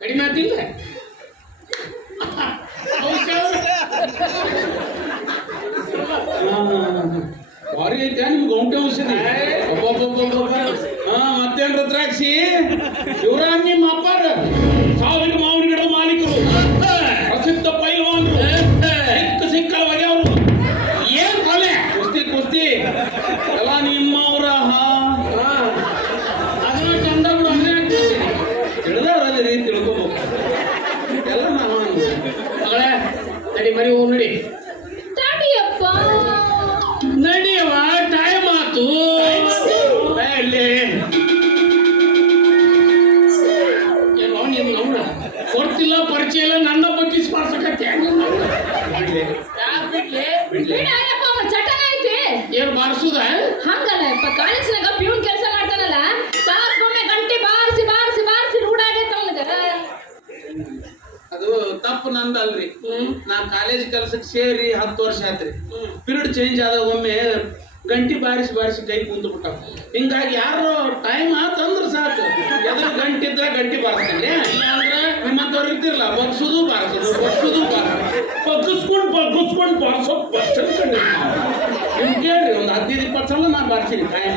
ಕಡಿಮೆ ಆಗ್ತಿಲ್ಲ ಭಾರಿ ಐತೆ ನಿಮ್ಗೆ ಗೌಂಟೆ ಔಷಧಿ. ಮತ್ತೇನ್ ರುದ್ರಾಕ್ಷಿ ಶಿವರಾಮ್ ನಿಮ್ಮ ಅಪ್ಪಾರ ಸಾವಿರ ಮಾವಿನ ಗಿಡದ ಮಾಲೀಕರು, ಪ್ರಸಿದ್ಧ ಪೈಲ್ವಾನ್ರು, ಸಿಕ್ಕಲ್ ಒಗೆಯವರು. ಏನ್ ಕೊಲೆ ಕುಸ್ತಿ ಕುಸ್ತಿ ಎಲ್ಲ ನಿಮ್ಮವ್ರ. ಅದನ್ನ ಚಂದ ಬಿಡು, ಅಂದ್ರೆ ತಿಳಿದವ್ರಲ್ಲಿ ರೀತಿ ತಿಳ್ಕೋಬೇಕು ಎಲ್ಲ. ನಾವು ಮಗಳೇ ನಡಿ ಮರಿ ಹೋಗಿ ನಡಿ ನಡಿಯವ, ಟೈಮ್ ಆತು. ಏನೋ ನೀನು ನೋಡ ಕೊಡ್ತಿಲ್ಲ, ಪರಿಚಯ ಇಲ್ಲ, ನನ್ನ ಬಗ್ಗೆ ಸ್ಪರ್ಶಕತ್ತೆ. ಏನು ಬಾರಿಸುದ ಹಂಗಲ್ಲ ಕಾಲೇಜಿನಾಗ ಪ್ಯೂನ್ ಕೆಲಸ ಮಾಡ್ತಾನಲ್ಲ, ತಾಸ್ಗೊಮ್ಮೆ ಗಂಟೆ ಬಾರಿಸಿ ಬಾರಿಸಿ ಬಾರಿಸಿ ರೂಢ ಆಗೈತೆ ಅವನಿಗೆ. ಅದು ತಪ್ಪು ನಂದಲ್ರಿ. ನಾ ಕಾಲೇಜ್ ಕೆಲಸಕ್ಕೆ ಸೇರಿ 10 ವರ್ಷ ಆಯ್ತ್ರಿ. ಪೀರಿಯಡ್ ಚೇಂಜ್ ಆದಾಗ ಒಮ್ಮೆ ಗಂಟಿ ಬಾರಿಸಿ ಬಾರಿಸಿ ಕೈ ಕುಂತು ಬಿಟ್ಟ. ಹಿಂಗಾಗಿ ಯಾರು ಟೈಮ್ ಆತಂದ್ರೆ ಸಾಕು, ಎದ್ರ ಗಂಟಿ ಇದ್ರೆ ಗಂಟಿ ಬಾರಿಸ್ತಾನೆ. ಇಲ್ಲ ಅಂದ್ರೆ ನಿಮ್ಮಂತವ್ರು ಇರ್ತಿರಲ್ಲ, ಬಗ್ಸುದು ಬಾರಿಸೋದು ಬಗ್ಸುದು ಬಾರಿಸೋದು ಬಗ್ಗಿಸ್ಕೊಂಡು ಬಾರಿಸೋದು ನಿಮ್ಗೆ ಕೇಳ್ರಿ, ಒಂದು 15-20 ಸಲ ನಾ ಬಾರಿಸಿನಿ ಕಾಯಿ.